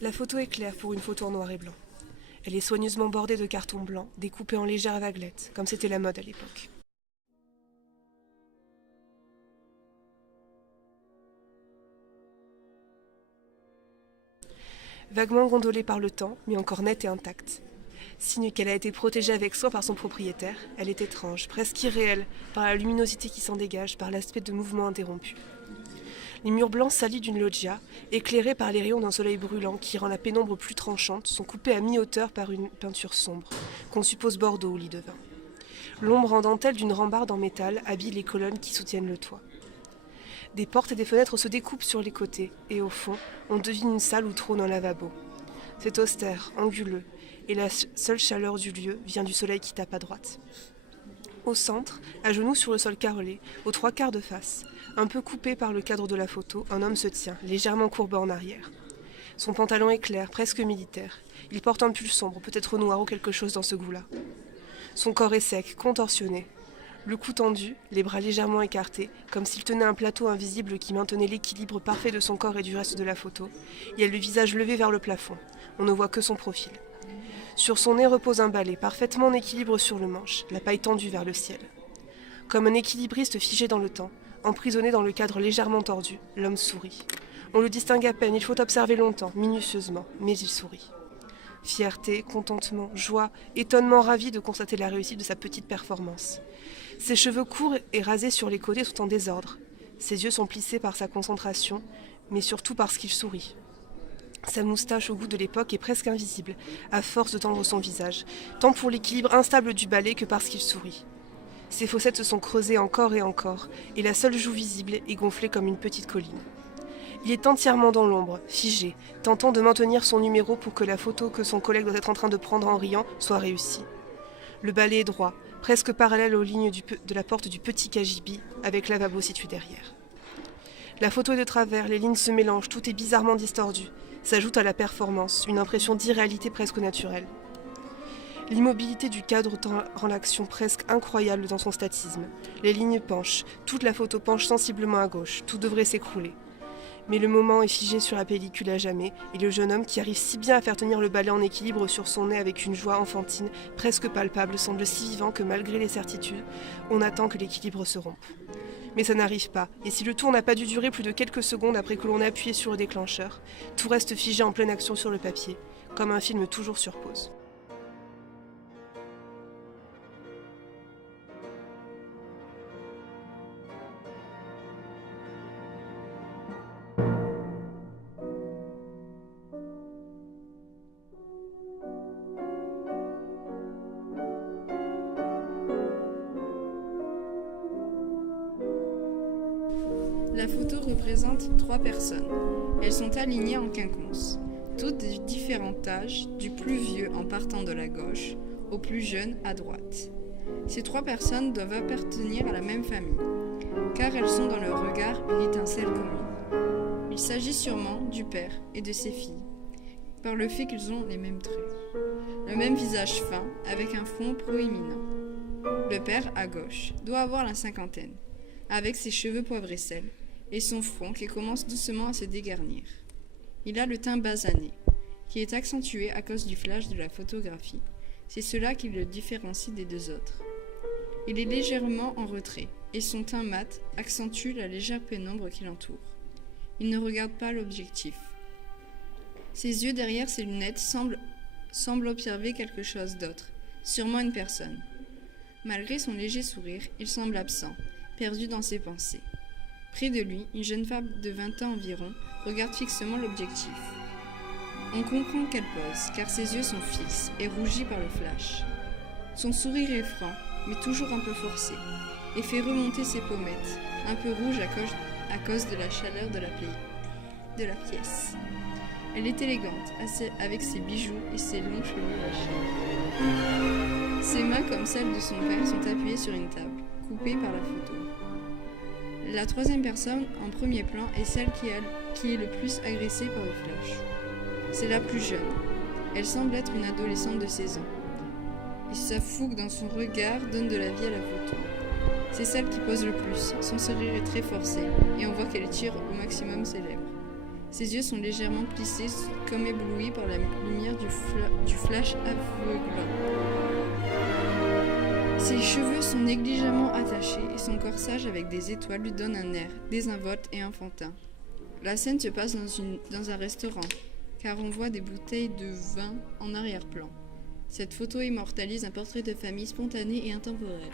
La photo est claire pour une photo en noir et blanc. Elle est soigneusement bordée de carton blanc, découpée en légères vaguelettes, comme c'était la mode à l'époque. Vaguement gondolée par le temps, mais encore nette et intacte. Signe qu'elle a été protégée avec soin par son propriétaire, elle est étrange, presque irréelle, par la luminosité qui s'en dégage, par l'aspect de mouvement interrompu. Les murs blancs salis d'une loggia, éclairés par les rayons d'un soleil brûlant qui rend la pénombre plus tranchante, sont coupés à mi-hauteur par une peinture sombre, qu'on suppose Bordeaux ou lit de vin. L'ombre en dentelle d'une rambarde en métal habille les colonnes qui soutiennent le toit. Des portes et des fenêtres se découpent sur les côtés, et au fond, on devine une salle où trône un lavabo. C'est austère, anguleux, et la seule chaleur du lieu vient du soleil qui tape à droite. Au centre, à genoux sur le sol carrelé, aux trois quarts de face, un peu coupé par le cadre de la photo, un homme se tient, légèrement courbé en arrière. Son pantalon est clair, presque militaire. Il porte un pull sombre, peut-être noir ou quelque chose dans ce goût-là. Son corps est sec, contorsionné. Le cou tendu, les bras légèrement écartés, comme s'il tenait un plateau invisible qui maintenait l'équilibre parfait de son corps et du reste de la photo. Il a le visage levé vers le plafond. On ne voit que son profil. Sur son nez repose un balai, parfaitement en équilibre sur le manche, la paille tendue vers le ciel. Comme un équilibriste figé dans le temps, emprisonné dans le cadre légèrement tordu, l'homme sourit. On le distingue à peine, il faut observer longtemps, minutieusement, mais il sourit. Fierté, contentement, joie, étonnement ravi de constater la réussite de sa petite performance. Ses cheveux courts et rasés sur les côtés sont en désordre. Ses yeux sont plissés par sa concentration, mais surtout parce qu'il sourit. Sa moustache au goût de l'époque est presque invisible, à force de tendre son visage, tant pour l'équilibre instable du balai que parce qu'il sourit. Ses fossettes se sont creusées encore, et la seule joue visible est gonflée comme une petite colline. Il est entièrement dans l'ombre, figé, tentant de maintenir son numéro pour que la photo que son collègue doit être en train de prendre en riant soit réussie. Le balai est droit, presque parallèle aux lignes de la porte du petit cagibi, avec lavabo situé derrière. La photo est de travers, les lignes se mélangent, tout est bizarrement distordu. S'ajoute à la performance, une impression d'irréalité presque naturelle. L'immobilité du cadre rend l'action presque incroyable dans son statisme. Les lignes penchent, toute la photo penche sensiblement à gauche, tout devrait s'écrouler. Mais le moment est figé sur la pellicule à jamais, et le jeune homme qui arrive si bien à faire tenir le balai en équilibre sur son nez avec une joie enfantine, presque palpable, semble si vivant que malgré les certitudes, on attend que l'équilibre se rompe. Mais ça n'arrive pas, et si le tour n'a pas dû durer plus de quelques secondes après que l'on a appuyé sur le déclencheur, tout reste figé en pleine action sur le papier, comme un film toujours sur pause. La photo représente 3 personnes. Elles sont alignées en quinconce, toutes de différents âges, du plus vieux en partant de la gauche au plus jeune à droite. Ces 3 personnes doivent appartenir à la même famille, car elles sont dans leur regard une étincelle commune. Il s'agit sûrement du père et de ses filles, par le fait qu'ils ont les mêmes traits, le même visage fin avec un front proéminent. Le père, à gauche, doit avoir la cinquantaine, avec ses cheveux poivre et sel, et son front qui commence doucement à se dégarnir. Il a le teint basané, qui est accentué à cause du flash de la photographie. C'est cela qui le différencie des 2 autres. Il est légèrement en retrait, et son teint mat accentue la légère pénombre qui l'entoure. Il ne regarde pas l'objectif. Ses yeux derrière ses lunettes semblent observer quelque chose d'autre, sûrement une personne. Malgré son léger sourire, il semble absent, perdu dans ses pensées. Près de lui, une jeune femme de 20 ans environ regarde fixement l'objectif. On comprend qu'elle pose, car ses yeux sont fixes et rougis par le flash. Son sourire est franc, mais toujours un peu forcé, et fait remonter ses pommettes, un peu rouges à cause de la chaleur de la pièce. Elle est élégante, avec ses bijoux et ses longs cheveux lâchés. Ses mains, comme celles de son père, sont appuyées sur une table, coupée par la photo. La 3e personne, en premier plan, est celle qui est le plus agressée par le flash. C'est la plus jeune. Elle semble être une adolescente de 16 ans. Et sa fougue dans son regard donne de la vie à la photo. C'est celle qui pose le plus. Son sourire est très forcé, et on voit qu'elle tire au maximum ses lèvres. Ses yeux sont légèrement plissés, comme éblouis par la lumière du flash aveuglant. Ses cheveux sont négligemment attachés et son corsage avec des étoiles lui donne un air désinvolte et enfantin. La scène se passe dans un restaurant, car on voit des bouteilles de vin en arrière-plan. Cette photo immortalise un portrait de famille spontané et intemporel.